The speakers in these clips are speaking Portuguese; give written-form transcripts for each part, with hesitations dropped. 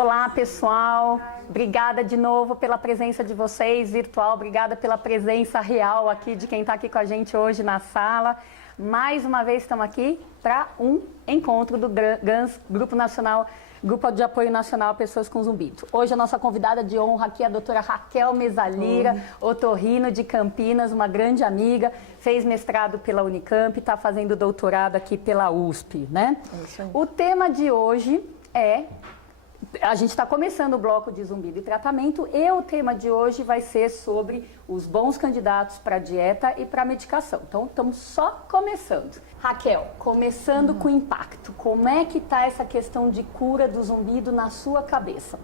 Olá, pessoal. Obrigada de novo pela presença de vocês, virtual. Obrigada pela presença real aqui de quem está aqui com a gente hoje na sala. Mais uma vez estamos aqui para um encontro do GANS, Grupo de Apoio Nacional a Pessoas com Zumbido. Hoje a nossa convidada de honra aqui é a doutora Raquel Mezzalira, otorrino de Campinas, uma grande amiga, fez mestrado pela Unicamp e está fazendo doutorado aqui pela USP, né? É isso aí. O tema de hoje é... A gente está começando o bloco de zumbido e tratamento e o tema de hoje vai ser sobre os bons candidatos para dieta e para medicação. Então, estamos só começando. Raquel, começando com impacto, como é que está essa questão de cura do zumbido na sua cabeça?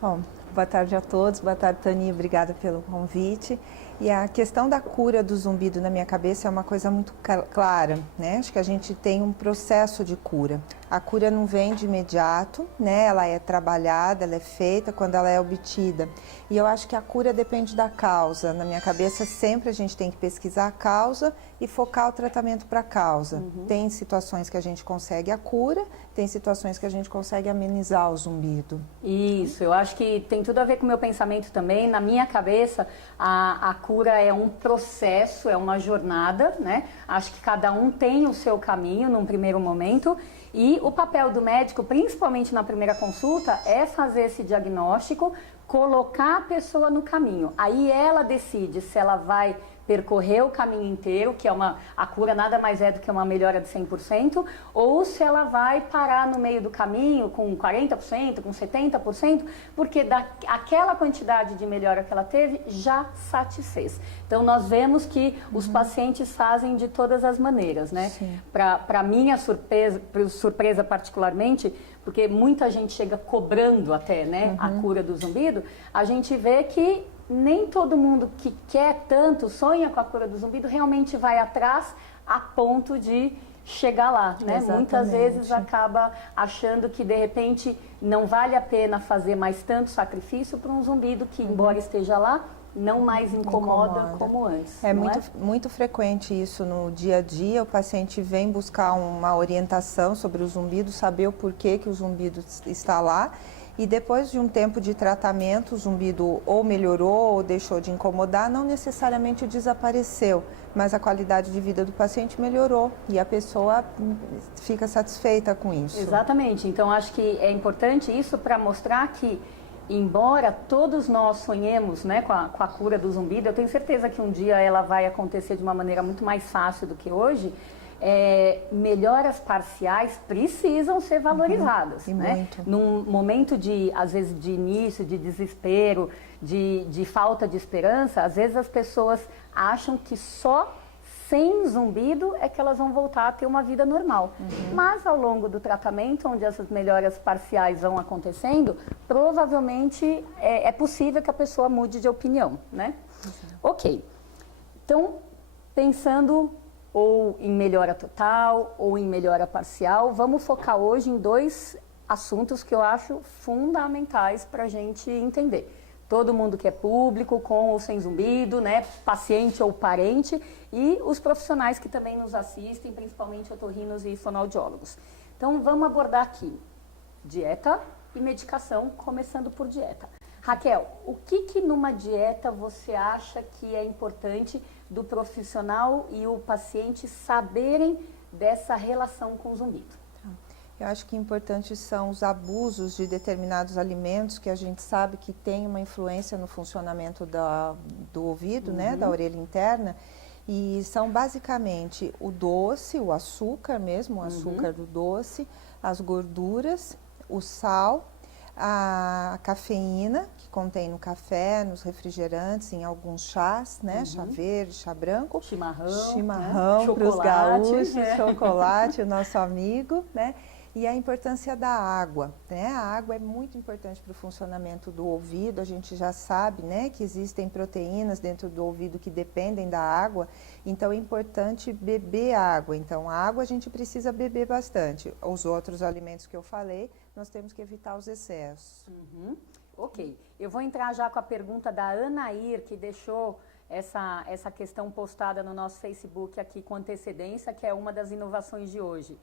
Bom, boa tarde a todos, boa tarde, Tani, obrigada pelo convite. E a questão da cura do zumbido na minha cabeça é uma coisa muito clara, né? Acho que a gente tem um processo de cura. A cura não vem de imediato, né? Ela é trabalhada, ela é feita quando ela é obtida. E eu acho que a cura depende da causa. Na minha cabeça, sempre a gente tem que pesquisar a causa e focar o tratamento para a causa. Tem situações que a gente consegue a cura, tem situações que a gente consegue amenizar o zumbido. Isso, eu acho que tem tudo a ver com o meu pensamento também. Na minha cabeça, a cura é um processo, é uma jornada, né? Acho que cada um tem o seu caminho num primeiro momento. E o papel do médico, principalmente na primeira consulta, é fazer esse diagnóstico, colocar a pessoa no caminho. Aí ela decide se ela vai percorrer o caminho inteiro, que é a cura nada mais é do que uma melhora de 100%, ou se ela vai parar no meio do caminho com 40%, com 70%, porque aquela quantidade de melhora que ela teve já satisfez. Então nós vemos que os pacientes fazem de todas as maneiras, né? Para minha surpresa particularmente, porque muita gente chega cobrando até, né, a cura do zumbido, a gente vê que nem todo mundo que quer tanto, sonha com a cura do zumbido, realmente vai atrás a ponto de chegar lá, né? Exatamente. Muitas vezes acaba achando que de repente não vale a pena fazer mais tanto sacrifício para um zumbido que, embora esteja lá, não mais incomoda como antes. É muito frequente isso no dia a dia. O paciente vem buscar uma orientação sobre o zumbido, saber o porquê que o zumbido está lá. E depois de um tempo de tratamento, o zumbido ou melhorou ou deixou de incomodar, não necessariamente desapareceu, mas a qualidade de vida do paciente melhorou e a pessoa fica satisfeita com isso. Exatamente. Então, acho que é importante isso para mostrar que, embora todos nós sonhemos, né, com a cura do zumbido, eu tenho certeza que um dia ela vai acontecer de uma maneira muito mais fácil do que hoje. Melhoras parciais precisam ser valorizadas, né? Muito. Num momento de, às vezes, de início, de desespero, de falta de esperança, às vezes as pessoas acham que só sem zumbido é que elas vão voltar a ter uma vida normal. Mas ao longo do tratamento, onde essas melhoras parciais vão acontecendo, provavelmente é possível que a pessoa mude de opinião, né? Ok. Então, pensando ou em melhora total, ou em melhora parcial, vamos focar hoje em dois assuntos que eu acho fundamentais para a gente entender. Todo mundo que é público, com ou sem zumbido, né, paciente ou parente, e os profissionais que também nos assistem, principalmente otorrinos e fonoaudiólogos. Então, vamos abordar aqui dieta e medicação, começando por dieta. Raquel, o que numa dieta você acha que é importante do profissional e o paciente saberem dessa relação com o zumbido? Eu acho que importantes são os abusos de determinados alimentos que a gente sabe que tem uma influência no funcionamento do ouvido, né, da orelha interna, e são basicamente o doce, o açúcar mesmo, o açúcar do doce, as gorduras, o sal, a cafeína, que contém no café, nos refrigerantes, em alguns chás, né? Chá verde, chá branco. Chimarrão, para os gaúchos, né? chocolate, o nosso amigo, né? E a importância da água, né? A água é muito importante para o funcionamento do ouvido. A gente já sabe, né, que existem proteínas dentro do ouvido que dependem da água. Então é importante beber água. Então a água a gente precisa beber bastante. Os outros alimentos que eu falei, nós temos que evitar os excessos. Ok. Eu vou entrar já com a pergunta da Anair, que deixou essa questão postada no nosso Facebook aqui com antecedência, que é uma das inovações de hoje.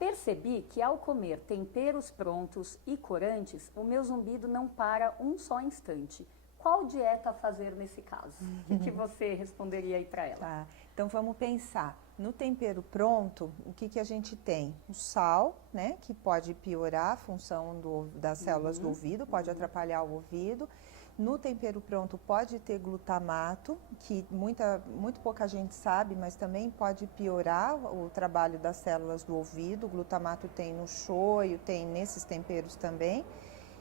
Percebi que ao comer temperos prontos e corantes, o meu zumbido não para um só instante. Qual dieta fazer nesse caso? O que você responderia aí para ela? Tá. Então vamos pensar. No tempero pronto, o que a gente tem? O sal, né? Que pode piorar a função das células do ouvido, pode atrapalhar o ouvido. No tempero pronto pode ter glutamato, que muito pouca gente sabe, mas também pode piorar o trabalho das células do ouvido. O glutamato tem no shoyu, tem nesses temperos também.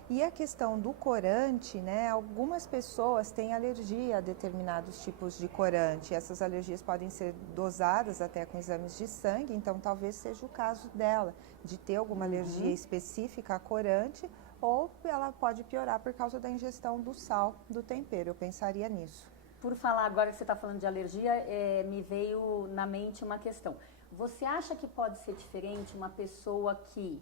E a questão do corante, né? Algumas pessoas têm alergia a determinados tipos de corante. Essas alergias podem ser dosadas até com exames de sangue, então talvez seja o caso dela, de ter alguma alergia específica a corante, ou ela pode piorar por causa da ingestão do sal do tempero. Eu pensaria nisso. Por falar agora que você está falando de alergia, me veio na mente uma questão. Você acha que pode ser diferente uma pessoa que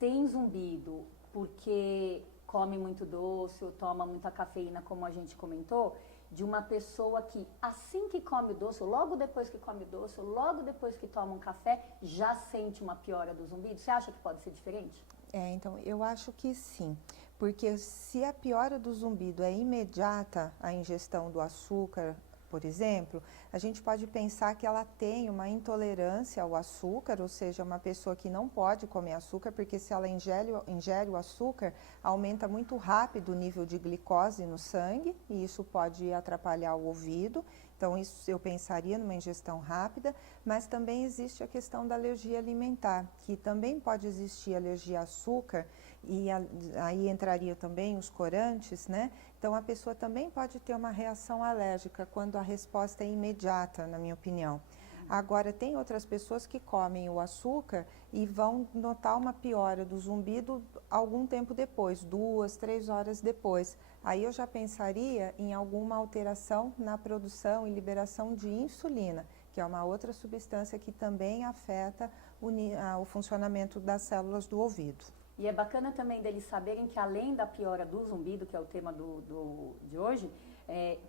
tem zumbido porque come muito doce ou toma muita cafeína, como a gente comentou, de uma pessoa que assim que come o doce, ou logo depois que come o doce, ou logo depois que toma um café, já sente uma piora do zumbido? Você acha que pode ser diferente? Então eu acho que sim, porque se a piora do zumbido é imediata, a ingestão do açúcar, por exemplo, a gente pode pensar que ela tem uma intolerância ao açúcar, ou seja, uma pessoa que não pode comer açúcar, porque se ela ingere o açúcar, aumenta muito rápido o nível de glicose no sangue, e isso pode atrapalhar o ouvido. Então, isso eu pensaria numa ingestão rápida, mas também existe a questão da alergia alimentar, que também pode existir alergia a açúcar, e aí entraria também os corantes, né? Então, a pessoa também pode ter uma reação alérgica quando a resposta é imediata, na minha opinião. Agora, tem outras pessoas que comem o açúcar e vão notar uma piora do zumbido algum tempo depois, 2, 3 horas depois. Aí eu já pensaria em alguma alteração na produção e liberação de insulina, que é uma outra substância que também afeta o funcionamento das células do ouvido. E é bacana também deles saberem que além da piora do zumbido, que é o tema de hoje,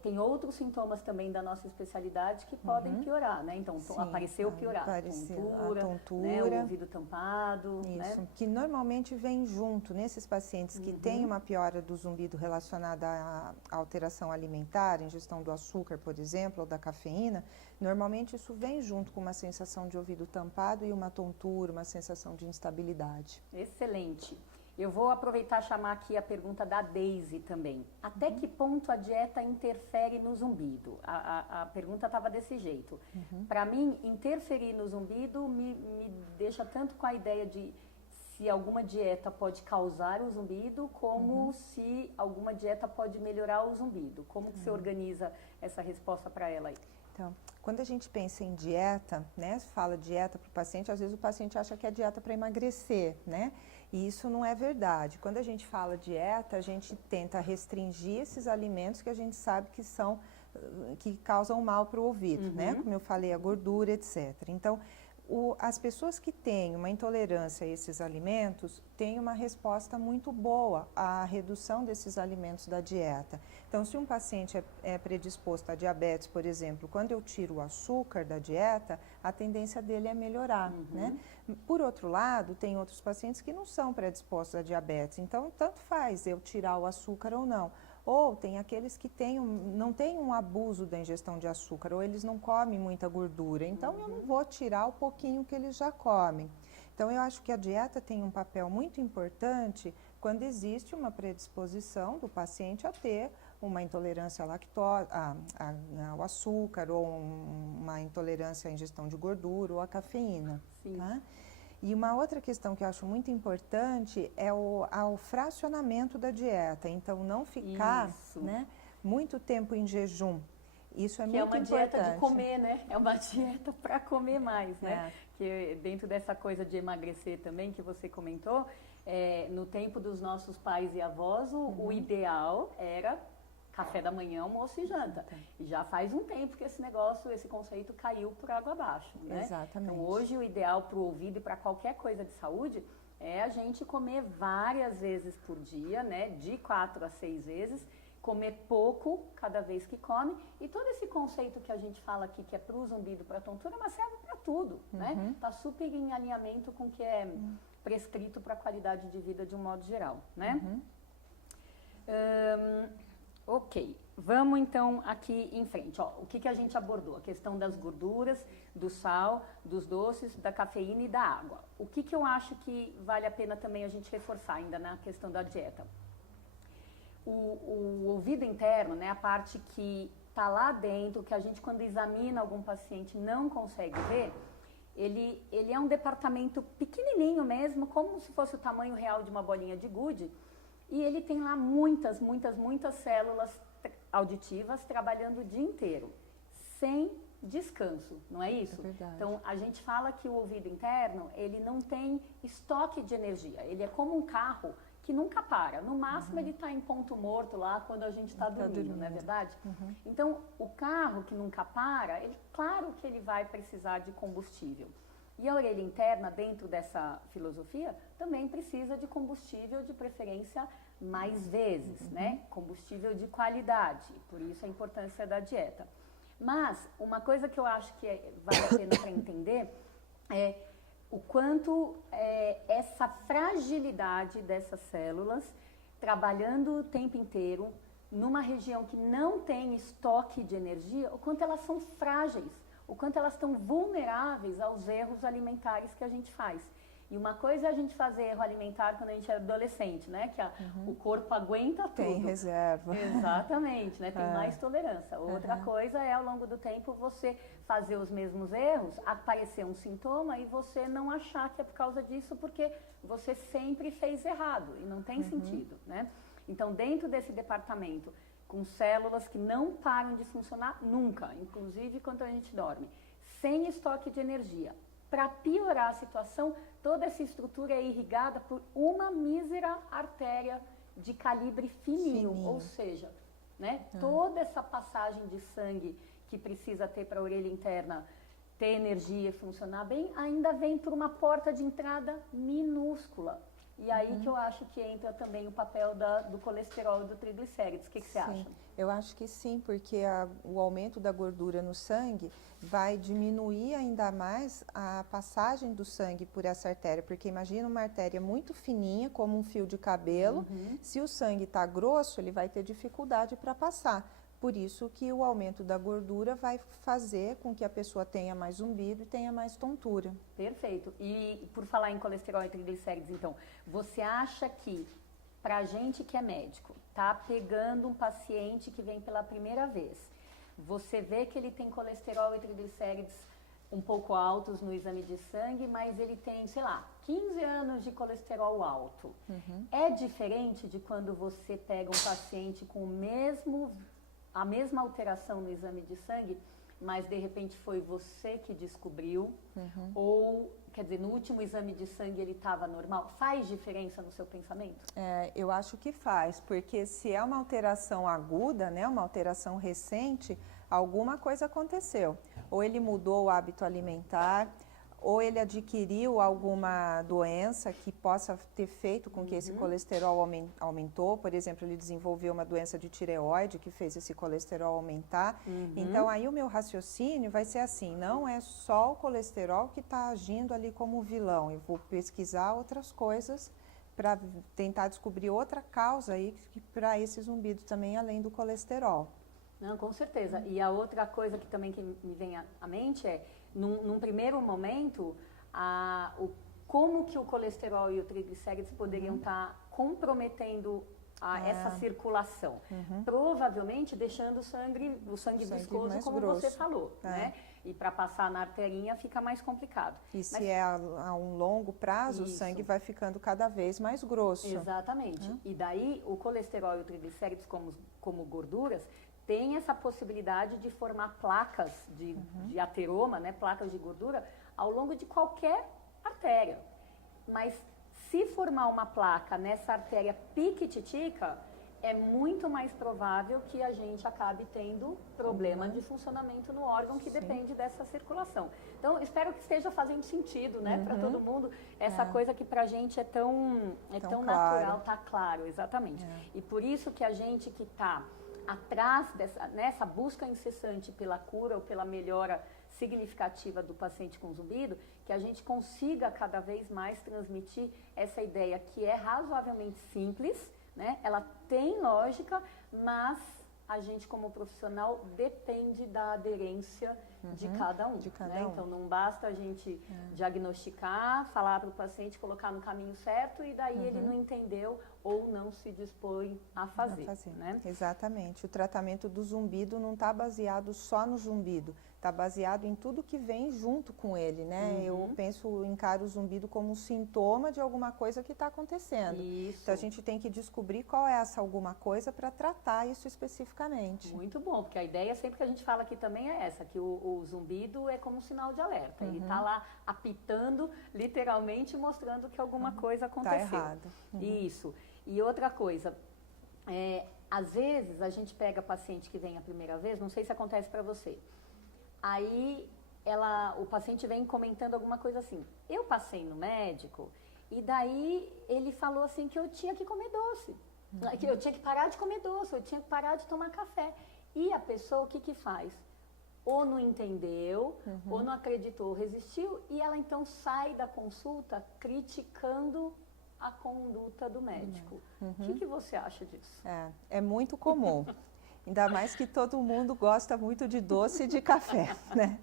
tem outros sintomas também da nossa especialidade que podem piorar, né? Então, apareceu piorar, tontura, né? O ouvido tampado. Isso, né? Que normalmente vem junto nesses pacientes que têm uma piora do zumbido relacionada à alteração alimentar, ingestão do açúcar, por exemplo, ou da cafeína. Normalmente isso vem junto com uma sensação de ouvido tampado e uma tontura, uma sensação de instabilidade. Excelente. Eu vou aproveitar e chamar aqui a pergunta da Daisy também. Até que ponto a dieta interfere no zumbido? A pergunta estava desse jeito. Para mim, interferir no zumbido me deixa tanto com a ideia de se alguma dieta pode causar o zumbido, como se alguma dieta pode melhorar o zumbido. Como que você organiza essa resposta para ela aí? Então, quando a gente pensa em dieta, né, fala dieta para o paciente, às vezes o paciente acha que é dieta para emagrecer, né? E isso não é verdade. Quando a gente fala dieta, a gente tenta restringir esses alimentos que a gente sabe que causam mal para o ouvido, né? Como eu falei, a gordura, etc. Então, as pessoas que têm uma intolerância a esses alimentos têm uma resposta muito boa à redução desses alimentos da dieta. Então, se um paciente é predisposto a diabetes, por exemplo, quando eu tiro o açúcar da dieta, a tendência dele é melhorar, né? Por outro lado, tem outros pacientes que não são predispostos a diabetes, então tanto faz eu tirar o açúcar ou não. Ou tem aqueles que não têm um abuso da ingestão de açúcar, ou eles não comem muita gordura. Então, eu não vou tirar o pouquinho que eles já comem. Então, eu acho que a dieta tem um papel muito importante quando existe uma predisposição do paciente a ter uma intolerância à lactose, ao açúcar, ou uma intolerância à ingestão de gordura ou à cafeína. Sim. Tá? E uma outra questão que eu acho muito importante é o fracionamento da dieta. Então, não ficar né, muito tempo em jejum. Isso é muito importante. Que é uma dieta de comer, né? É uma dieta para comer mais, né? Que dentro dessa coisa de emagrecer também, que você comentou, no tempo dos nossos pais e avós, o ideal era café da manhã, almoço e janta. E já faz um tempo que esse conceito caiu por água abaixo, né? Exatamente. Então, hoje o ideal para o ouvido e para qualquer coisa de saúde é a gente comer várias vezes por dia, né? De 4 a 6 vezes, comer pouco cada vez que come, e todo esse conceito que a gente fala aqui, que é para o zumbido, para a tontura, mas serve para tudo, né? Está super em alinhamento com o que é prescrito para a qualidade de vida de um modo geral, né? Ok, vamos então aqui em frente. Ó, o que a gente abordou? A questão das gorduras, do sal, dos doces, da cafeína e da água. O que eu acho que vale a pena também a gente reforçar ainda na questão da dieta? O ouvido interno, né, a parte que está lá dentro, que a gente quando examina algum paciente não consegue ver, ele é um departamento pequenininho mesmo, como se fosse o tamanho real de uma bolinha de gude, e ele tem lá muitas células auditivas trabalhando o dia inteiro, sem descanso, não é isso? É verdade. Então, a gente fala que o ouvido interno, ele não tem estoque de energia, ele é como um carro que nunca para, no máximo ele está em ponto morto lá quando a gente está dormindo, não é verdade? Então, o carro que nunca para, claro que ele vai precisar de combustível. E a orelha interna, dentro dessa filosofia, também precisa de combustível, de preferência mais vezes, né? Combustível de qualidade, por isso a importância da dieta. Mas, uma coisa que eu acho que vale a pena para entender é o quanto essa fragilidade dessas células, trabalhando o tempo inteiro, numa região que não tem estoque de energia, o quanto elas são frágeis, o quanto elas estão vulneráveis aos erros alimentares que a gente faz. E uma coisa é a gente fazer erro alimentar quando a gente é adolescente, né? Que o corpo aguenta tudo. Tem reserva. Exatamente, né? Tem mais tolerância. Outra coisa é, ao longo do tempo, você fazer os mesmos erros, aparecer um sintoma e você não achar que é por causa disso, porque você sempre fez errado e não tem sentido, né? Então, dentro desse departamento, com células que não param de funcionar nunca, inclusive quando a gente dorme, sem estoque de energia. Para piorar a situação, toda essa estrutura é irrigada por uma mísera artéria de calibre fininho. Ou seja, né, toda essa passagem de sangue que precisa ter para a orelha interna ter energia e funcionar bem, ainda vem por uma porta de entrada minúscula. E aí que eu acho que entra também o papel do colesterol e do triglicérides. O que você acha? Eu acho que sim, porque o aumento da gordura no sangue vai diminuir ainda mais a passagem do sangue por essa artéria. Porque imagina uma artéria muito fininha, como um fio de cabelo. Se o sangue está grosso, ele vai ter dificuldade para passar. Por isso que o aumento da gordura vai fazer com que a pessoa tenha mais zumbido e tenha mais tontura. Perfeito. E por falar em colesterol e triglicérides, então, você acha que, pra gente que é médico, tá pegando um paciente que vem pela primeira vez, você vê que ele tem colesterol e triglicérides um pouco altos no exame de sangue, mas ele tem, sei lá, 15 anos de colesterol alto. É diferente de quando você pega um paciente com a mesma alteração no exame de sangue, mas de repente foi você que descobriu, ou, quer dizer, no último exame de sangue ele estava normal? Faz diferença no seu pensamento? Eu acho que faz, porque se é uma alteração aguda, né, uma alteração recente, alguma coisa aconteceu. Ou ele mudou o hábito alimentar, ou ele adquiriu alguma doença que possa ter feito com que esse colesterol aumentou. Por exemplo, ele desenvolveu uma doença de tireoide que fez esse colesterol aumentar. Então, aí o meu raciocínio vai ser assim, não é só o colesterol que está agindo ali como vilão. Eu vou pesquisar outras coisas para tentar descobrir outra causa aí para esse zumbido também, além do colesterol. Não, com certeza. E a outra coisa que também que me vem à mente é, num primeiro momento, como que o colesterol e o triglicérides poderiam estar comprometendo essa circulação. Provavelmente deixando o sangue viscoso, como grosso. Você falou, né? E para passar na arterinha fica mais complicado. E se é a um longo prazo, o sangue vai ficando cada vez mais grosso. Exatamente. E daí o colesterol e o triglicérides como gorduras tem essa possibilidade de formar placas de ateroma, né, placas de gordura, ao longo de qualquer artéria. Mas se formar uma placa nessa artéria piquititica, é muito mais provável que a gente acabe tendo problema de funcionamento no órgão que depende dessa circulação. Então, espero que esteja fazendo sentido, né, para todo mundo, essa coisa que para a gente é tão natural, tá claro, exatamente. E por isso que a gente que está atrás nessa busca incessante pela cura ou pela melhora significativa do paciente com zumbido, que a gente consiga cada vez mais transmitir essa ideia que é razoavelmente simples, né? Ela tem lógica, mas a gente como profissional depende da aderência de cada um. Então não basta a gente diagnosticar, falar para o paciente, colocar no caminho certo e daí ele não entendeu ou não se dispõe a fazer. Né? Exatamente. O tratamento do zumbido não está baseado só no zumbido, está baseado em tudo que vem junto com ele, né? Eu encaro o zumbido como um sintoma de alguma coisa que está acontecendo. Isso. Então a gente tem que descobrir qual é essa alguma coisa para tratar isso especificamente. Muito bom, porque a ideia sempre que a gente fala aqui também é essa, que o zumbido é como um sinal de alerta. Ele está lá apitando, literalmente mostrando que alguma coisa aconteceu. Está errado. Isso. E outra coisa, às vezes a gente pega paciente que vem a primeira vez, não sei se acontece para você, aí o paciente vem comentando alguma coisa assim, eu passei no médico e daí ele falou assim que eu tinha que comer doce, que eu tinha que parar de comer doce, eu tinha que parar de tomar café. E a pessoa o que faz? Ou não entendeu, ou não acreditou, resistiu, e ela então sai da consulta criticando a conduta do médico. O que você acha disso? É muito comum. Ainda mais que todo mundo gosta muito de doce e de café, né?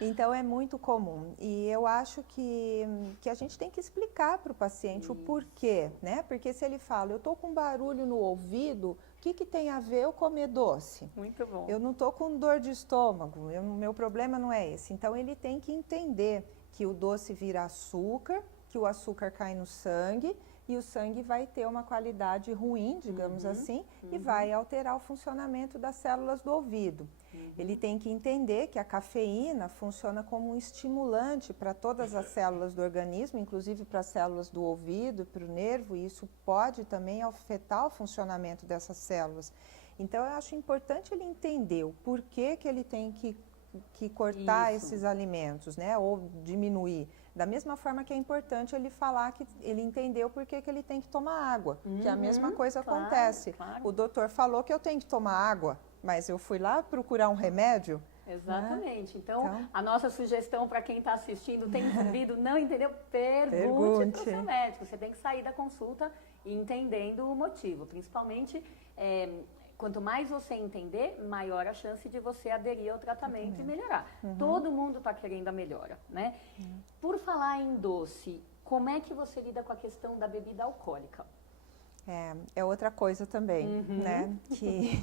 Então é muito comum. E eu acho que a gente tem que explicar para o paciente o porquê, né? Porque se ele fala, eu estou com barulho no ouvido, o que tem a ver eu comer doce? Muito bom. Eu não estou com dor de estômago, meu problema não é esse. Então ele tem que entender que o doce vira açúcar, que o açúcar cai no sangue e o sangue vai ter uma qualidade ruim, digamos assim, e vai alterar o funcionamento das células do ouvido. Ele tem que entender que a cafeína funciona como um estimulante para todas as células do organismo, inclusive para as células do ouvido, para o nervo, e isso pode também afetar o funcionamento dessas células. Então eu acho importante ele entender o porquê que ele tem que cortar esses alimentos, né, ou diminuir. Da mesma forma que é importante ele falar que ele entendeu por que ele tem que tomar água, que a mesma coisa acontece. O doutor falou que eu tenho que tomar água, mas eu fui lá procurar um remédio. Exatamente. Né? Então, a nossa sugestão para quem está assistindo, tem zumbido, não entendeu? Pergunte para o seu médico. Você tem que sair da consulta entendendo o motivo, principalmente... Quanto mais você entender, maior a chance de você aderir ao tratamento e melhorar. Todo mundo está querendo a melhora, né? Por falar em doce, como é que você lida com a questão da bebida alcoólica? É outra coisa também, né? Que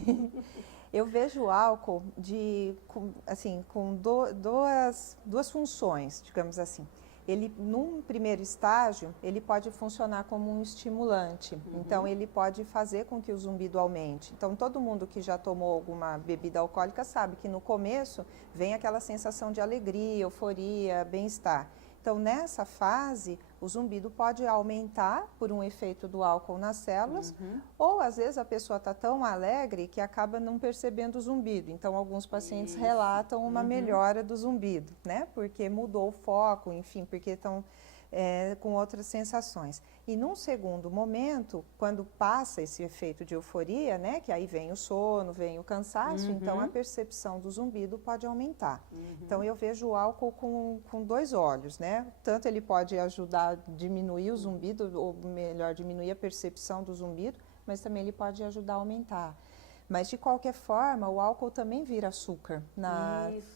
eu vejo o álcool com duas funções, digamos assim. Ele, num primeiro estágio, ele pode funcionar como um estimulante. Então, ele pode fazer com que o zumbido aumente. Então, todo mundo que já tomou alguma bebida alcoólica sabe que no começo vem aquela sensação de alegria, euforia, bem-estar. Então, nessa fase, o zumbido pode aumentar por um efeito do álcool nas células, ou às vezes a pessoa está tão alegre que acaba não percebendo o zumbido. Então, alguns pacientes relatam uma melhora do zumbido, né? Porque mudou o foco, enfim, porque estão com outras sensações. E num segundo momento, quando passa esse efeito de euforia, né? Que aí vem o sono, vem o cansaço, então a percepção do zumbido pode aumentar. Então eu vejo o álcool com dois olhos, né? Tanto ele pode ajudar a diminuir o zumbido, ou melhor, diminuir a percepção do zumbido, mas também ele pode ajudar a aumentar. Mas, de qualquer forma, o álcool também vira açúcar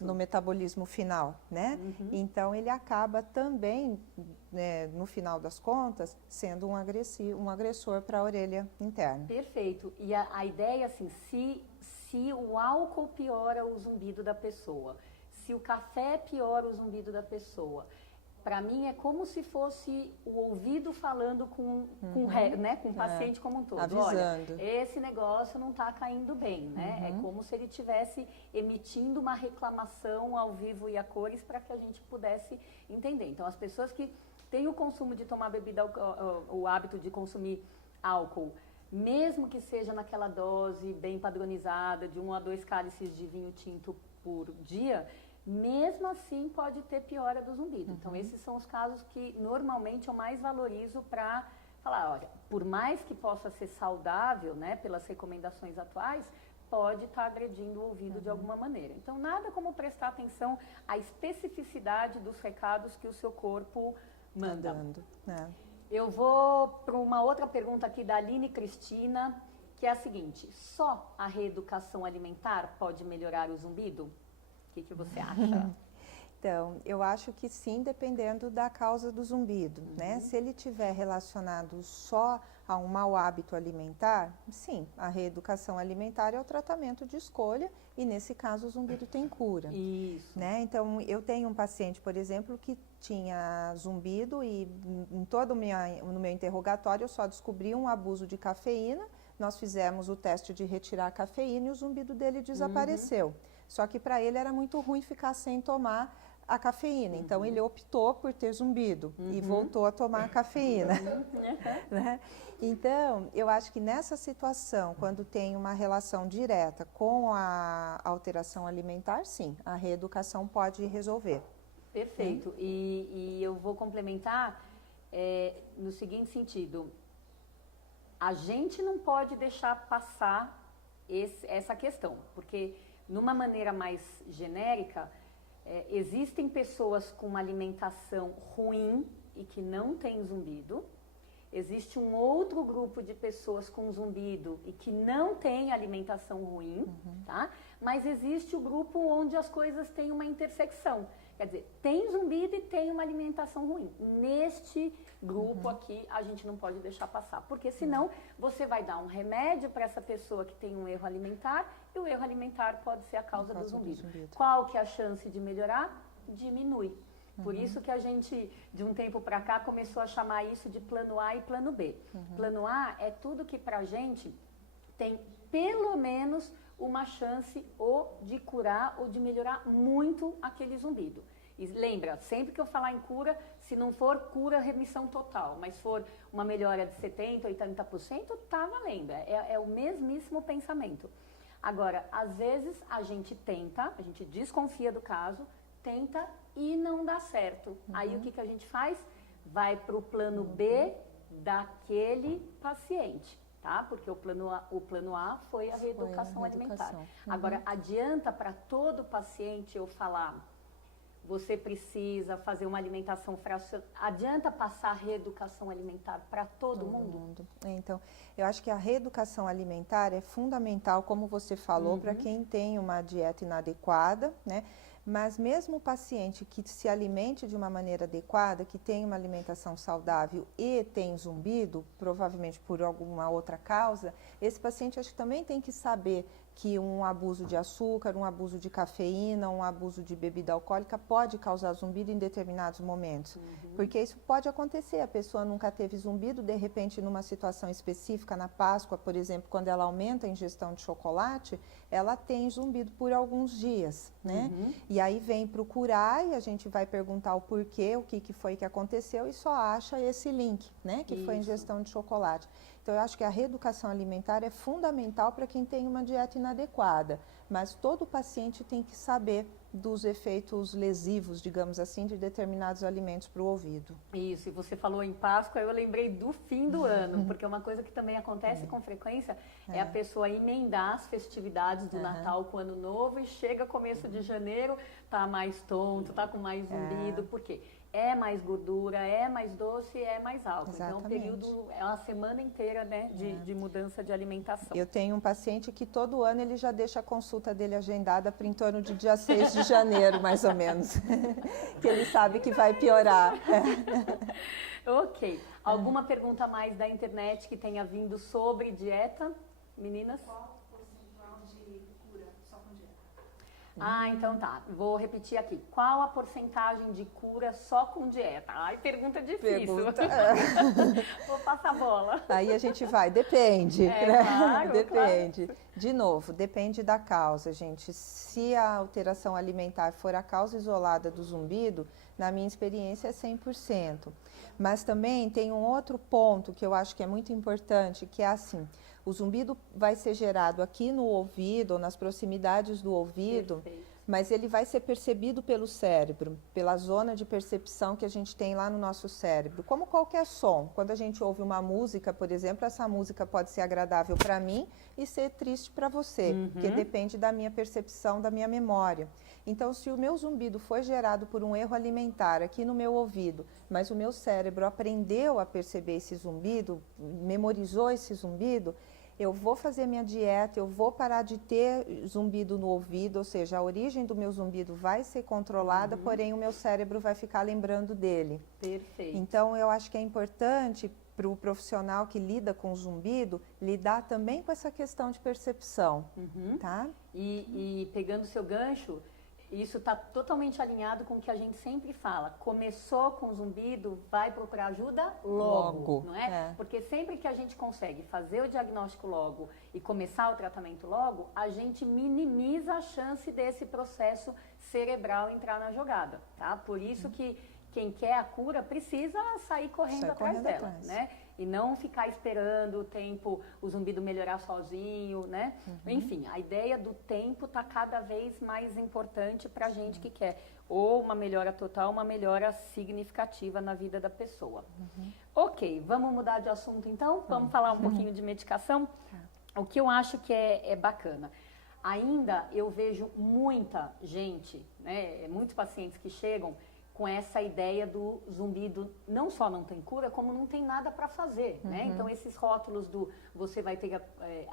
no metabolismo final, né? Então, ele acaba também, né, no final das contas, sendo um agressor para a orelha interna. Perfeito. E a ideia, assim, se o álcool piora o zumbido da pessoa, se o café piora o zumbido da pessoa, para mim é como se fosse o ouvido falando com o paciente como um todo. Avisando. Olha, esse negócio não está caindo bem, né? É como se ele estivesse emitindo uma reclamação ao vivo e a cores para que a gente pudesse entender. Então, as pessoas que têm o consumo de tomar bebida, o hábito de consumir álcool mesmo que seja naquela dose bem padronizada de 1 a 2 cálices de vinho tinto por dia, mesmo assim pode ter piora do zumbido. Então esses são os casos que normalmente eu mais valorizo para falar, olha, por mais que possa ser saudável, né, pelas recomendações atuais, pode estar agredindo o ouvido de alguma maneira. Então nada como prestar atenção à especificidade dos recados que o seu corpo manda. Eu vou para uma outra pergunta aqui da Aline Cristina, que é a seguinte: só a reeducação alimentar pode melhorar o zumbido? O que você acha? Então, eu acho que sim, dependendo da causa do zumbido, né? Se ele tiver relacionado só a um mau hábito alimentar, sim, a reeducação alimentar é o tratamento de escolha e nesse caso o zumbido tem cura. Isso. Né? Então, eu tenho um paciente, por exemplo, que tinha zumbido e em todo no meu interrogatório eu só descobri um abuso de cafeína. Nós fizemos o teste de retirar a cafeína e o zumbido dele desapareceu. Só que para ele era muito ruim ficar sem tomar a cafeína, então ele optou por ter zumbido e voltou a tomar a cafeína. Né? Então, eu acho que nessa situação, quando tem uma relação direta com a alteração alimentar, sim, a reeducação pode resolver. Perfeito. E eu vou complementar no seguinte sentido: a gente não pode deixar passar essa questão, porque numa maneira mais genérica, existem pessoas com uma alimentação ruim e que não tem zumbido. Existe um outro grupo de pessoas com zumbido e que não tem alimentação ruim, tá? Mas existe o grupo onde as coisas têm uma intersecção. Quer dizer, tem zumbido e tem uma alimentação ruim. Neste grupo aqui, a gente não pode deixar passar, porque senão você vai dar um remédio para essa pessoa que tem um erro alimentar e o erro alimentar pode ser a causa do zumbido. Qual que é a chance de melhorar? Diminui. Por isso que a gente, de um tempo para cá, começou a chamar isso de plano A e plano B. Plano A é tudo que pra gente tem pelo menos uma chance ou de curar ou de melhorar muito aquele zumbido. E lembra, sempre que eu falar em cura, se não for cura, remissão total, mas for uma melhora de 70%, 80%, tá valendo. É o mesmíssimo pensamento. Agora, às vezes a gente tenta, a gente desconfia do caso, tenta e não dá certo. Aí o que a gente faz? Vai para o plano B daquele paciente, tá? Porque o plano A foi a reeducação alimentar. Agora, adianta para todo paciente eu falar, você precisa fazer uma alimentação fracionada? Adianta passar a reeducação alimentar para todo mundo? Então, eu acho que a reeducação alimentar é fundamental, como você falou, para quem tem uma dieta inadequada, né? Mas mesmo o paciente que se alimente de uma maneira adequada, que tem uma alimentação saudável e tem zumbido, provavelmente por alguma outra causa, esse paciente acho que também tem que saber que um abuso de açúcar, um abuso de cafeína, um abuso de bebida alcoólica pode causar zumbido em determinados momentos. Porque isso pode acontecer, a pessoa nunca teve zumbido, de repente numa situação específica, na Páscoa, por exemplo, quando ela aumenta a ingestão de chocolate, ela tem zumbido por alguns dias, né? E aí vem procurar e a gente vai perguntar o porquê, o que foi que aconteceu e só acha esse link, né? Que foi a ingestão de chocolate. Então, eu acho que a reeducação alimentar é fundamental para quem tem uma dieta inadequada, mas todo paciente tem que saber dos efeitos lesivos, digamos assim, de determinados alimentos para o ouvido. Isso, e você falou em Páscoa, eu lembrei do fim do ano, porque uma coisa que também acontece com frequência é a pessoa emendar as festividades do Natal com o Ano Novo e chega começo de janeiro, tá mais tonto, tá com mais zumbido, por quê? É mais gordura, é mais doce, é mais álcool. Exatamente. Então, é um período, é uma semana inteira, né, de mudança de alimentação. Eu tenho um paciente que todo ano ele já deixa a consulta dele agendada para em torno de dia 6 de janeiro, mais ou menos. Que ele sabe que vai piorar. Ok. Alguma pergunta mais da internet que tenha vindo sobre dieta, meninas? Qual o percentual de cura só com dieta? Então tá. Vou repetir aqui. Qual a porcentagem de cura só com dieta? Ai, pergunta difícil. Vou passar a bola. Aí a gente vai, depende. Claro, depende. Claro. De novo, depende da causa, gente. Se a alteração alimentar for a causa isolada do zumbido, na minha experiência é 100%. Mas também tem um outro ponto que eu acho que é muito importante, que é assim, o zumbido vai ser gerado aqui no ouvido, ou nas proximidades do ouvido, Perfeito. mas ele vai ser percebido pelo cérebro, pela zona de percepção que a gente tem lá no nosso cérebro. Como qualquer som, quando a gente ouve uma música, por exemplo, essa música pode ser agradável para mim e ser triste para você, porque depende da minha percepção, da minha memória. Então, se o meu zumbido foi gerado por um erro alimentar aqui no meu ouvido, mas o meu cérebro aprendeu a perceber esse zumbido, memorizou esse zumbido, eu vou fazer minha dieta, eu vou parar de ter zumbido no ouvido, ou seja, a origem do meu zumbido vai ser controlada, porém o meu cérebro vai ficar lembrando dele. Perfeito. Então, eu acho que é importante para o profissional que lida com zumbido, lidar também com essa questão de percepção, tá? E pegando o seu gancho, isso está totalmente alinhado com o que a gente sempre fala. Começou com zumbido, vai procurar ajuda logo, não é? Porque sempre que a gente consegue fazer o diagnóstico logo e começar o tratamento logo, a gente minimiza a chance desse processo cerebral entrar na jogada, tá? Por isso que quem quer a cura precisa sair correndo atrás dela, né? E não ficar esperando o tempo, o zumbido melhorar sozinho, né? Enfim, a ideia do tempo está cada vez mais importante para a gente que quer ou uma melhora total, uma melhora significativa na vida da pessoa. Ok, vamos mudar de assunto então? Vamos falar um pouquinho de medicação? O que eu acho que é bacana. Ainda eu vejo muita gente, né, muitos pacientes que chegam com essa ideia do zumbido não só não tem cura, como não tem nada para fazer, né? Então esses rótulos do você vai ter que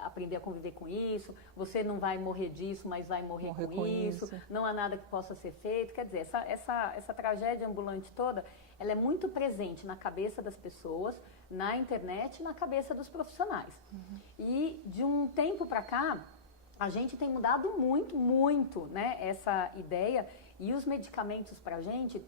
aprender a conviver com isso, você não vai morrer disso, mas vai morrer com isso, não há nada que possa ser feito. Quer dizer, essa tragédia ambulante toda, ela é muito presente na cabeça das pessoas, na internet e na cabeça dos profissionais. E de um tempo para cá, a gente tem mudado muito, né, essa ideia, e os medicamentos para a gente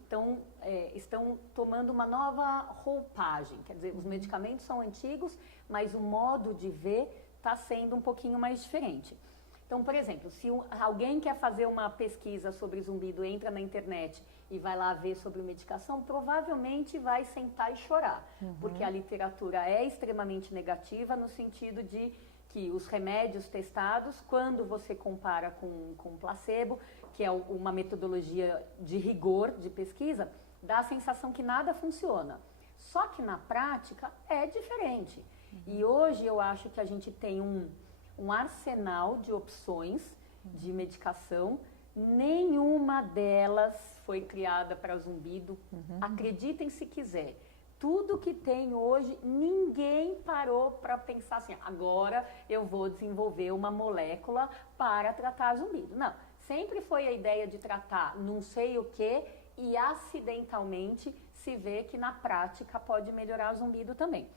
estão tomando uma nova roupagem. Quer dizer, os medicamentos são antigos, mas o modo de ver está sendo um pouquinho mais diferente. Então, por exemplo, se alguém quer fazer uma pesquisa sobre zumbido, entra na internet e vai lá ver sobre medicação, provavelmente vai sentar e chorar, porque a literatura é extremamente negativa no sentido de que os remédios testados, quando você compara com placebo, que é uma metodologia de rigor de pesquisa, dá a sensação que nada funciona. Só que na prática é diferente. E hoje eu acho que a gente tem um arsenal de opções de medicação, nenhuma delas foi criada para zumbido, acreditem se quiser. Tudo que tem hoje, ninguém parou para pensar assim, agora eu vou desenvolver uma molécula para tratar zumbido. Não, sempre foi a ideia de tratar não sei o que e acidentalmente se vê que na prática pode melhorar o zumbido também.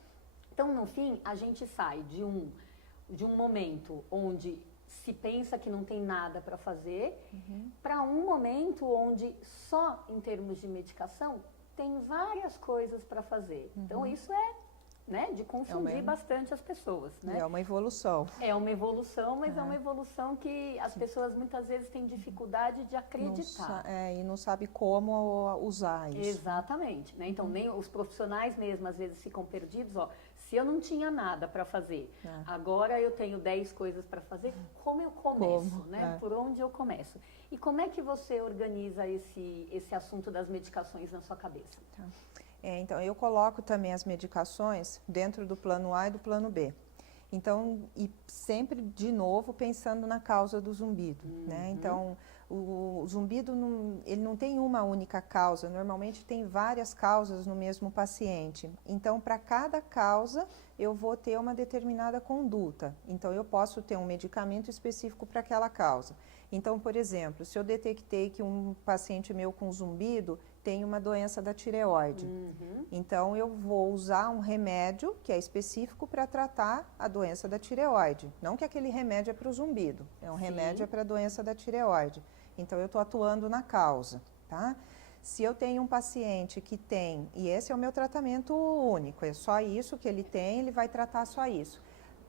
Então, no fim, a gente sai de um momento onde se pensa que não tem nada para fazer, para um momento onde só em termos de medicação tem várias coisas para fazer. Então, isso né, de confundir bastante as pessoas. Né? É uma evolução. É uma evolução, mas é uma evolução que as pessoas muitas vezes têm dificuldade de acreditar. E não sabe como usar isso. Exatamente. Né? Então, nem os profissionais mesmo às vezes ficam perdidos. Se eu não tinha nada para fazer, agora eu tenho 10 coisas para fazer, como eu começo? Né? Por onde eu começo? E como é que você organiza esse assunto das medicações na sua cabeça? Então, eu coloco também as medicações dentro do plano A e do plano B. Então, e sempre, de novo, pensando na causa do zumbido, né? Então, o zumbido, ele não tem uma única causa, normalmente tem várias causas no mesmo paciente. Então, para cada causa, eu vou ter uma determinada conduta. Então, eu posso ter um medicamento específico para aquela causa. Então, por exemplo, se eu detectei que um paciente meu com zumbido tem uma doença da tireoide, então eu vou usar um remédio que é específico para tratar a doença da tireoide. Não que aquele remédio é para o zumbido, é um remédio para a doença da tireoide. Então eu estou atuando na causa, tá? Se eu tenho um paciente que tem, e esse é o meu tratamento único, é só isso que ele tem, ele vai tratar só isso.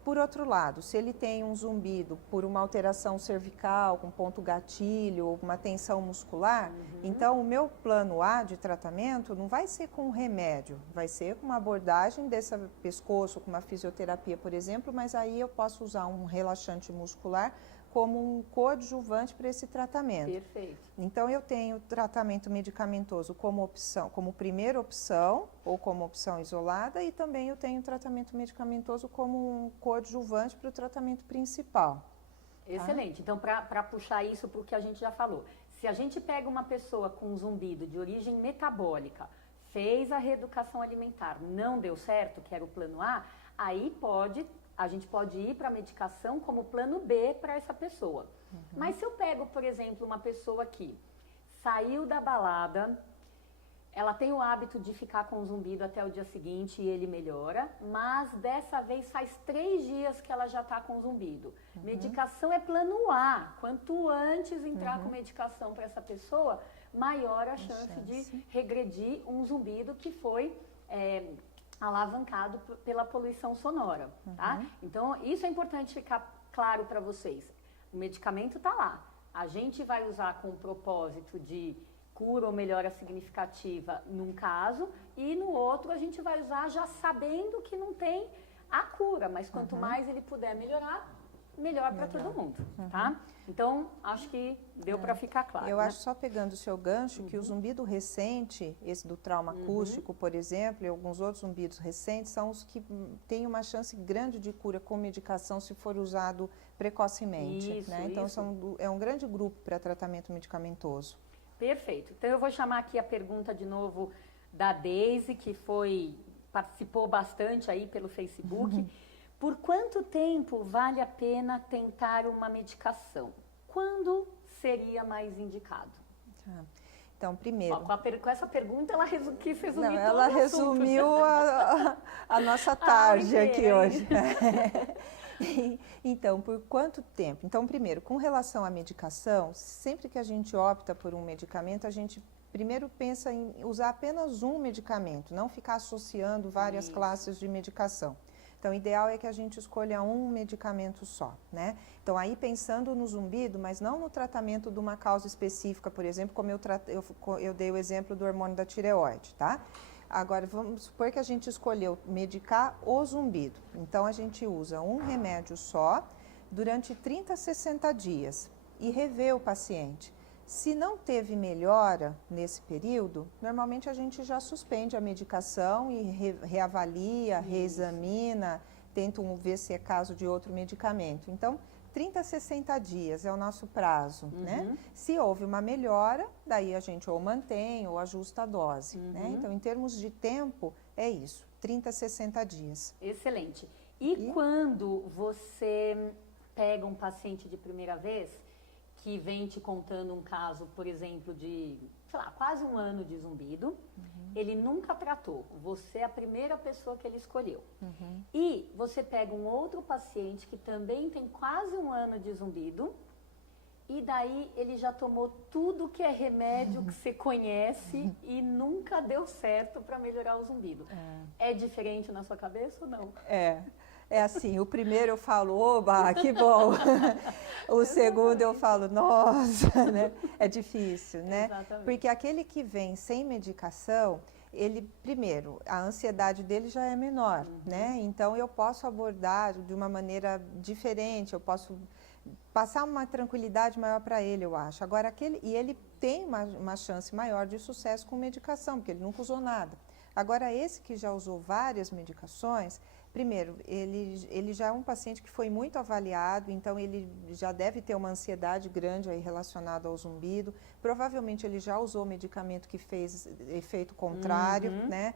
por outro lado, se ele tem um zumbido por uma alteração cervical, com ponto gatilho, ou uma tensão muscular, então o meu plano A de tratamento não vai ser com remédio, vai ser com uma abordagem desse pescoço, com uma fisioterapia, por exemplo, mas aí eu posso usar um relaxante muscular como um coadjuvante para esse tratamento. Perfeito. Então eu tenho tratamento medicamentoso como opção, como primeira opção ou como opção isolada, e também eu tenho tratamento medicamentoso como um coadjuvante para o tratamento principal. Excelente. Então, para puxar isso para o que a gente já falou, se a gente pega uma pessoa com zumbido de origem metabólica, fez a reeducação alimentar, não deu certo, que era o plano A, aí a gente pode ir para a medicação como plano B para essa pessoa. Mas se eu pego, por exemplo, uma pessoa que saiu da balada, ela tem o hábito de ficar com o zumbido até o dia seguinte e ele melhora, mas dessa vez faz 3 dias que ela já está com zumbido. Medicação é plano A. Quanto antes entrar com medicação para essa pessoa, maior a chance de regredir um zumbido que foi alavancado pela poluição sonora, tá? Então, isso é importante ficar claro para vocês. O medicamento está lá. A gente vai usar com o propósito de cura ou melhora significativa num caso, e no outro a gente vai usar já sabendo que não tem a cura, mas quanto mais ele puder melhorar, melhor para todo mundo, tá? Então, acho que deu para ficar claro. Eu né? acho, só pegando o seu gancho, que o zumbido recente, esse do trauma acústico, por exemplo, e alguns outros zumbidos recentes, são os que têm uma chance grande de cura com medicação se for usado precocemente. Isso, né? Então, isso. é um grande grupo para tratamento medicamentoso. Perfeito. Então, eu vou chamar aqui a pergunta de novo da Deise, que participou bastante aí pelo Facebook. Por quanto tempo vale a pena tentar uma medicação? Quando seria mais indicado? Tá. Então, primeiro... Ó, com essa pergunta, ela quis resumir Não, todo ela o assunto. resumiu a nossa tarde aqui hoje. Então, por quanto tempo? Então, primeiro, com relação à medicação, sempre que a gente opta por um medicamento, a gente primeiro pensa em usar apenas um medicamento, não ficar associando várias classes de medicação. Então, o ideal é que a gente escolha um medicamento só, né? Então, aí pensando no zumbido, mas não no tratamento de uma causa específica, por exemplo, como eu dei o exemplo do hormônio da tireoide, tá? Agora, vamos supor que a gente escolheu medicar o zumbido. Então, a gente usa um remédio só durante 30 a 60 dias e revê o paciente. Se não teve melhora nesse período, normalmente a gente já suspende a medicação e reavalia, reexamina, tenta ver se é caso de outro medicamento. Então, 30 a 60 dias é o nosso prazo, né? Se houve uma melhora, daí a gente ou mantém ou ajusta a dose, né? Então, em termos de tempo, é isso, 30 a 60 dias. Excelente. E quando você pega um paciente de primeira vez que vem te contando um caso, por exemplo, de, sei lá, quase 1 ano de zumbido, ele nunca tratou, você é a primeira pessoa que ele escolheu. E você pega um outro paciente que também tem quase 1 ano de zumbido, e daí ele já tomou tudo que é remédio que você conhece e nunca deu certo para melhorar o zumbido. É diferente na sua cabeça ou não? É assim, o primeiro eu falo, oba, que bom. O segundo eu falo, nossa, né? É difícil, né? Exatamente. Porque aquele que vem sem medicação, ele, primeiro, a ansiedade dele já é menor, né? Então eu posso abordar de uma maneira diferente, eu posso passar uma tranquilidade maior para ele, eu acho. Agora, ele tem uma chance maior de sucesso com medicação, porque ele nunca usou nada. Agora, esse que já usou várias medicações, primeiro, ele já é um paciente que foi muito avaliado, então ele já deve ter uma ansiedade grande aí relacionada ao zumbido. Provavelmente ele já usou medicamento que fez efeito contrário, né?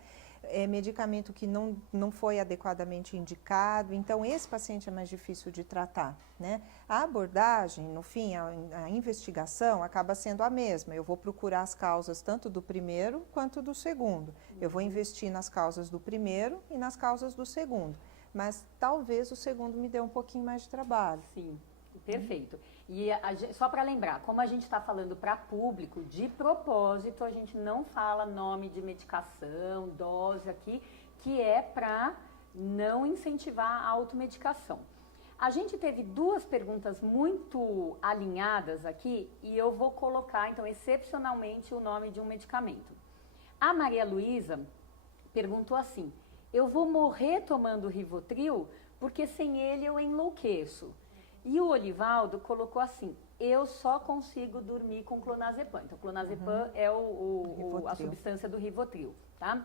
Medicamento que não foi adequadamente indicado. Então, esse paciente é mais difícil de tratar, né? A abordagem, no fim, a investigação acaba sendo a mesma. Eu vou procurar as causas tanto do primeiro quanto do segundo. Eu vou investir nas causas do primeiro e nas causas do segundo. Mas talvez o segundo me dê um pouquinho mais de trabalho. Sim, perfeito. E só para lembrar, como a gente está falando para público, de propósito, a gente não fala nome de medicação, dose aqui, que é para não incentivar a automedicação. A gente teve duas perguntas muito alinhadas aqui e eu vou colocar, então, excepcionalmente o nome de um medicamento. A Maria Luísa perguntou assim: eu vou morrer tomando Rivotril porque sem ele eu enlouqueço. E o Olivaldo colocou assim: eu só consigo dormir com clonazepam. Então, clonazepam é a substância do Rivotril, tá?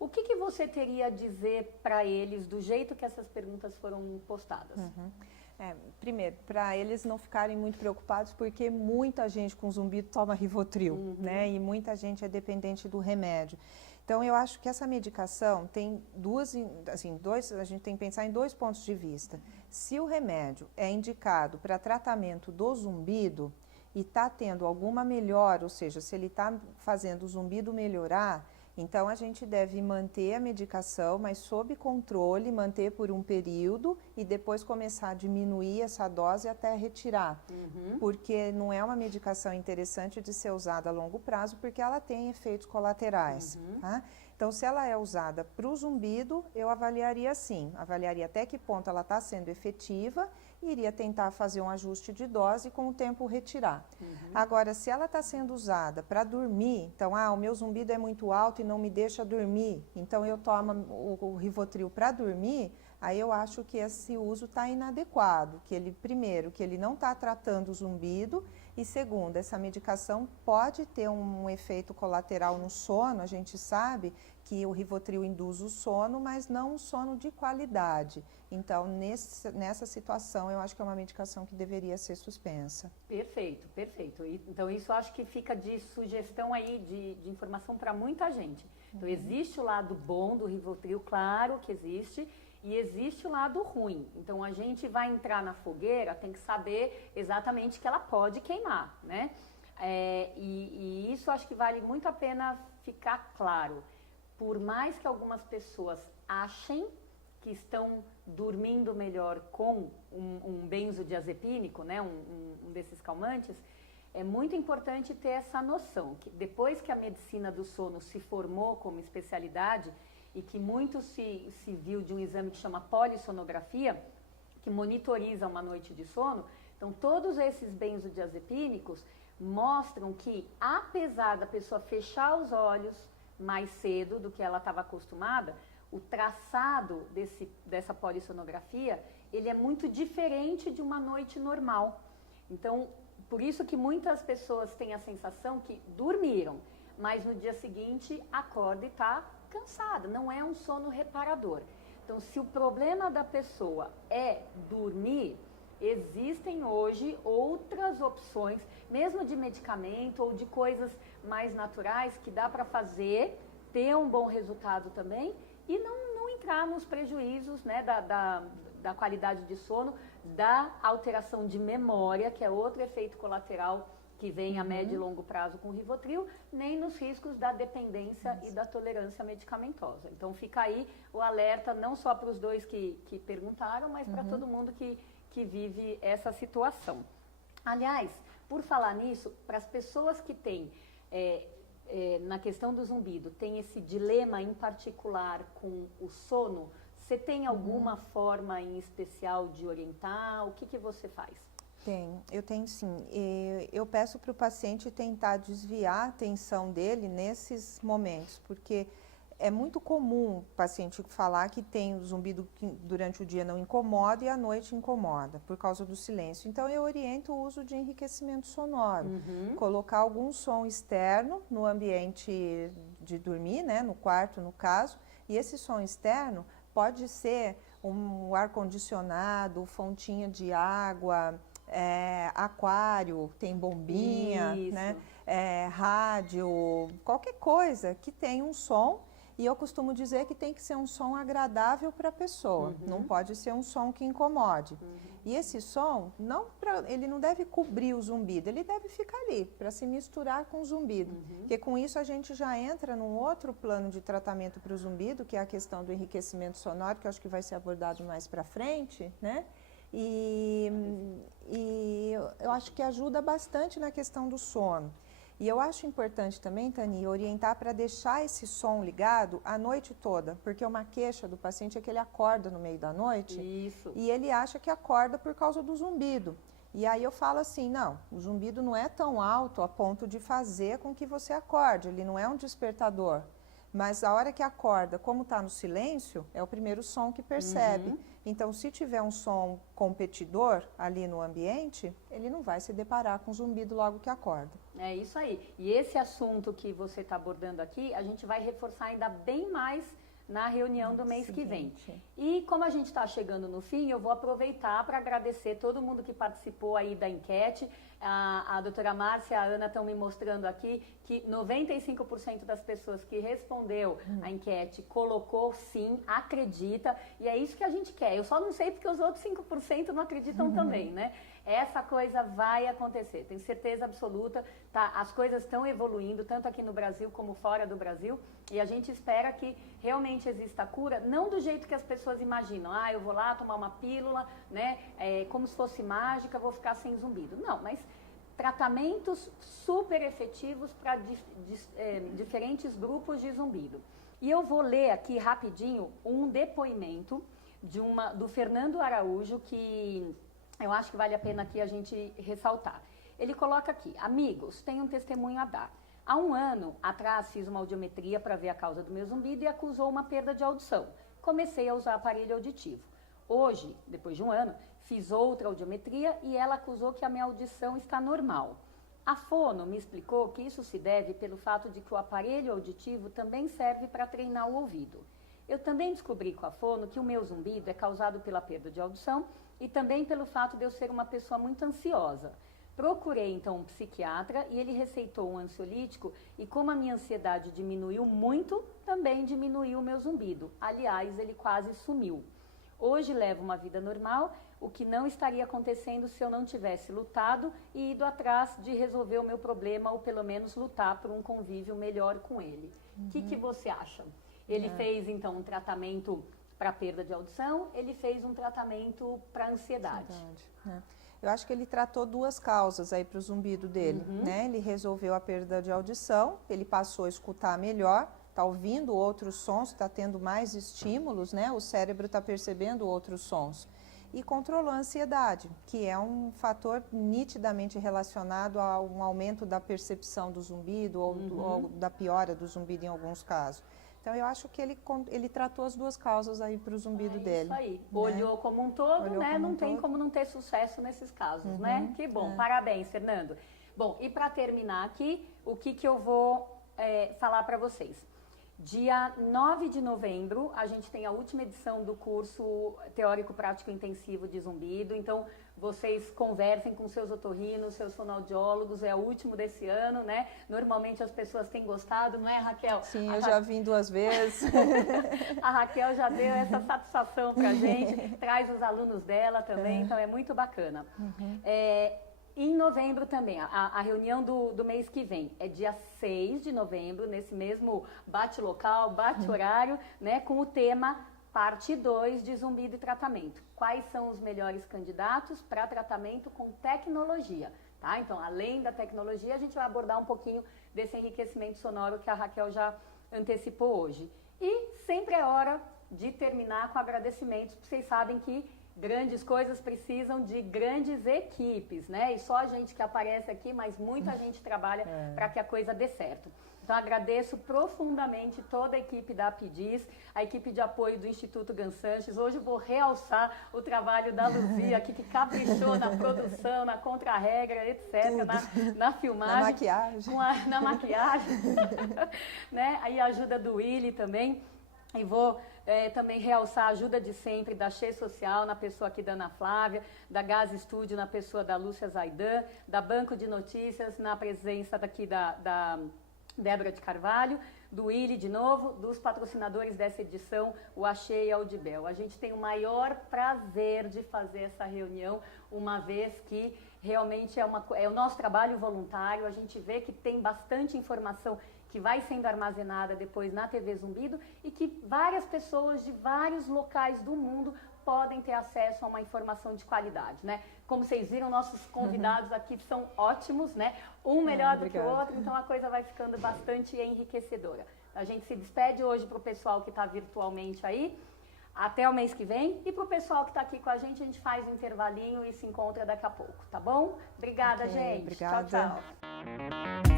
O que você teria a dizer para eles do jeito que essas perguntas foram postadas? Primeiro, para eles não ficarem muito preocupados, porque muita gente com zumbido toma Rivotril, né? E muita gente é dependente do remédio. Então, eu acho que essa medicação tem a gente tem que pensar em dois pontos de vista. Se o remédio é indicado para tratamento do zumbido e está tendo alguma melhora, ou seja, se ele está fazendo o zumbido melhorar, então a gente deve manter a medicação, mas sob controle, manter por um período e depois começar a diminuir essa dose até retirar. Porque não é uma medicação interessante de ser usada a longo prazo, porque ela tem efeitos colaterais. Tá? Então, se ela é usada para o zumbido, eu avaliaria assim, avaliaria até que ponto ela está sendo efetiva e iria tentar fazer um ajuste de dose e com o tempo retirar. Agora, se ela está sendo usada para dormir, então, o meu zumbido é muito alto e não me deixa dormir, então eu tomo o Rivotril para dormir, aí eu acho que esse uso está inadequado, que ele, primeiro, que ele não está tratando o zumbido, e segundo, essa medicação pode ter um efeito colateral no sono, a gente sabe que o Rivotril induz o sono, mas não um sono de qualidade. Então, nessa situação, eu acho que é uma medicação que deveria ser suspensa. Perfeito, perfeito. Então, isso acho que fica de sugestão aí, de informação para muita gente. Então, existe o lado bom do Rivotril, claro que existe, e existe o lado ruim. Então, a gente vai entrar na fogueira, tem que saber exatamente que ela pode queimar, né? E isso acho que vale muito a pena ficar claro. Por mais que algumas pessoas achem que estão dormindo melhor com um benzodiazepínico, né? Um desses calmantes, é muito importante ter essa noção, que depois que a medicina do sono se formou como especialidade, e que muito se viu de um exame que chama polissonografia, que monitoriza uma noite de sono. Então, todos esses benzodiazepínicos mostram que, apesar da pessoa fechar os olhos mais cedo do que ela estava acostumada, o traçado dessa polissonografia, ele é muito diferente de uma noite normal. Então, por isso que muitas pessoas têm a sensação que dormiram, mas no dia seguinte acorda e está cansada, não é um sono reparador. Então, se o problema da pessoa é dormir, existem hoje outras opções, mesmo de medicamento ou de coisas mais naturais que dá para fazer, ter um bom resultado também e não entrar nos prejuízos, né, da qualidade de sono, da alteração de memória, que é outro efeito colateral que vem a médio e longo prazo com o Rivotril, nem nos riscos da dependência e da tolerância medicamentosa. Então fica aí o alerta não só para os dois que perguntaram, mas para todo mundo que vive essa situação. Aliás, por falar nisso, para as pessoas que têm, na questão do zumbido, tem esse dilema em particular com o sono, você tem alguma forma em especial de orientar? O que você faz? Eu tenho sim. Eu peço para o paciente tentar desviar a atenção dele nesses momentos, porque é muito comum o paciente falar que tem o zumbido que durante o dia não incomoda e à noite incomoda, por causa do silêncio. Então, eu oriento o uso de enriquecimento sonoro, colocar algum som externo no ambiente de dormir, né, no quarto no caso, e esse som externo pode ser um ar-condicionado, fontinha de água, aquário, tem bombinha, né? Rádio, qualquer coisa que tenha um som. E eu costumo dizer que tem que ser um som agradável para a pessoa, não pode ser um som que incomode. E esse som, ele não deve cobrir o zumbido, ele deve ficar ali, para se misturar com o zumbido. Porque com isso a gente já entra num outro plano de tratamento para o zumbido, que é a questão do enriquecimento sonoro, que eu acho que vai ser abordado mais para frente, né? E eu acho que ajuda bastante na questão do sono. E eu acho importante também, Tani, orientar para deixar esse som ligado a noite toda, porque uma queixa do paciente é que ele acorda no meio da noite. Isso. E ele acha que acorda por causa do zumbido. E aí eu falo assim, não, o zumbido não é tão alto a ponto de fazer com que você acorde, ele não é um despertador. Mas a hora que acorda, como está no silêncio, é o primeiro som que percebe. Então, se tiver um som competidor ali no ambiente, ele não vai se deparar com zumbido logo que acorda. É isso aí. E esse assunto que você está abordando aqui, a gente vai reforçar ainda bem mais na reunião do mês que vem. E como a gente está chegando no fim, eu vou aproveitar para agradecer todo mundo que participou aí da enquete. A doutora Márcia e a Ana estão me mostrando aqui que 95% das pessoas que respondeu a enquete colocou sim, acredita, e é isso que a gente quer. Eu só não sei porque os outros 5% não acreditam também, né? Essa coisa vai acontecer, tenho certeza absoluta, tá? As coisas estão evoluindo, tanto aqui no Brasil como fora do Brasil, e a gente espera que realmente exista a cura, não do jeito que as pessoas imaginam, eu vou lá tomar uma pílula, né, como se fosse mágica, vou ficar sem zumbido. Não, mas tratamentos super efetivos para diferentes grupos de zumbido. E eu vou ler aqui rapidinho um depoimento do Fernando Araújo, que eu acho que vale a pena aqui a gente ressaltar. Ele coloca aqui: amigos, tenho um testemunho a dar. Há 1 ano atrás fiz uma audiometria para ver a causa do meu zumbido e acusou uma perda de audição. Comecei a usar aparelho auditivo. Hoje, depois de 1 ano, fiz outra audiometria e ela acusou que a minha audição está normal. A fono me explicou que isso se deve pelo fato de que o aparelho auditivo também serve para treinar o ouvido. Eu também descobri com a fono que o meu zumbido é causado pela perda de audição e também pelo fato de eu ser uma pessoa muito ansiosa. Procurei então um psiquiatra e ele receitou um ansiolítico e como a minha ansiedade diminuiu muito, também diminuiu o meu zumbido. Aliás, ele quase sumiu. Hoje levo uma vida normal, o que não estaria acontecendo se eu não tivesse lutado e ido atrás de resolver o meu problema ou pelo menos lutar por um convívio melhor com ele. O que você acha? Ele fez então um tratamento para perda de audição, ele fez um tratamento para ansiedade. Eu acho que ele tratou 2 causas aí para o zumbido dele, né? Ele resolveu a perda de audição, ele passou a escutar melhor, está ouvindo outros sons, está tendo mais estímulos, né? O cérebro está percebendo outros sons. E controlou a ansiedade, que é um fator nitidamente relacionado a um aumento da percepção do zumbido ou da piora do zumbido em alguns casos. Então, eu acho que ele tratou as 2 causas aí para o zumbido dele. Isso aí. Né? Olhou como um todo, né? Não tem como não ter sucesso nesses casos, né? Que bom. Parabéns, Fernando. Bom, e para terminar aqui, o que eu vou falar para vocês? Dia 9 de novembro, a gente tem a última edição do curso Teórico Prático Intensivo de Zumbido. Então, vocês conversem com seus otorrinos, seus fonoaudiólogos, é o último desse ano, né? Normalmente as pessoas têm gostado, não é, Raquel? Sim, eu já vim 2 vezes. A Raquel já deu essa satisfação pra gente, traz os alunos dela também, então é muito bacana. Em novembro também, a reunião do mês que vem é dia 6 de novembro, nesse mesmo bate-local, bate-horário, né, com o tema parte 2 de zumbido e tratamento. Quais são os melhores candidatos para tratamento com tecnologia? Tá? Então, além da tecnologia, a gente vai abordar um pouquinho desse enriquecimento sonoro que a Raquel já antecipou hoje. E sempre é hora de terminar com agradecimentos, porque vocês sabem que grandes coisas precisam de grandes equipes, né? E só a gente que aparece aqui, mas muita gente trabalha para que a coisa dê certo. Então, agradeço profundamente toda a equipe da APDIS, a equipe de apoio do Instituto Gansanches. Hoje eu vou realçar o trabalho da Luzia aqui, que caprichou na produção, na contra-regra, etc., na filmagem. Na maquiagem. Na maquiagem. Né? Aí a ajuda do Willy também. E vou também realçar a ajuda de sempre da Che Social, na pessoa aqui da Ana Flávia, da Gás Estúdio, na pessoa da Lúcia Zaidan, da Banco de Notícias, na presença daqui da Débora de Carvalho, do Willy de novo, dos patrocinadores dessa edição, o Achei e a Audibel. A gente tem o maior prazer de fazer essa reunião, uma vez que realmente é o nosso trabalho voluntário, a gente vê que tem bastante informação que vai sendo armazenada depois na TV Zumbido e que várias pessoas de vários locais do mundo podem ter acesso a uma informação de qualidade, né? Como vocês viram, nossos convidados aqui são ótimos, né? Um melhor do que o outro, então a coisa vai ficando bastante enriquecedora. A gente se despede hoje para o pessoal que está virtualmente aí. Até o mês que vem. E para o pessoal que está aqui com a gente faz um intervalinho e se encontra daqui a pouco, tá bom? Obrigada, gente. Obrigada. Tchau, tchau.